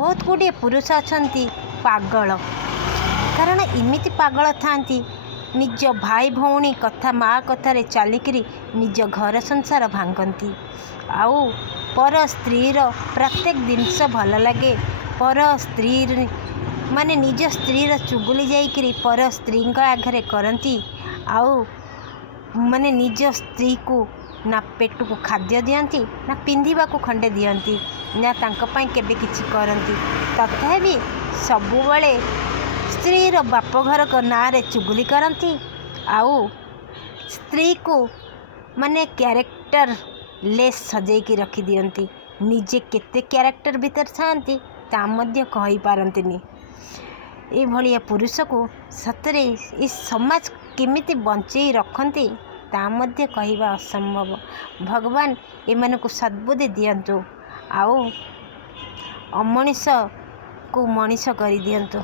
बहुत गुड़िए पुरुष अच्छा पागल कारण इमिति पागल था निज भाई भौणी कथा माँ कथार चलिकी निज घर संसार भांगती आउ पर स्त्रीर प्रत्येक जिनस भल लगे पर स्त्री माने निज स्त्रीर चुगुली जाइकरी पर स्त्री आगे करती आउ माने निज स्त्री को ना पेट को खाद्य दियंती ना पिंधिबा को खंडे दियंती ना तांको पाई केबे किछि करंती तथापि सबुबले स्त्रीर बाप घर को ना रे चुगुली करंती आउ स्त्री को माने क्यारेक्टर लेस सजेकी रखी दियंती निजे केते क्यारेक्टर भीतर थांती ता मध्य कहि पारंतिनी। ए भलिया पुरुष को सतरे इस समाज केमिति बंचई रखती ता मध्य कहवा असंभव। भगवान एमान को सद्बुद्धि दियंतु आउ अमनिष को मनीष कर दियंतु।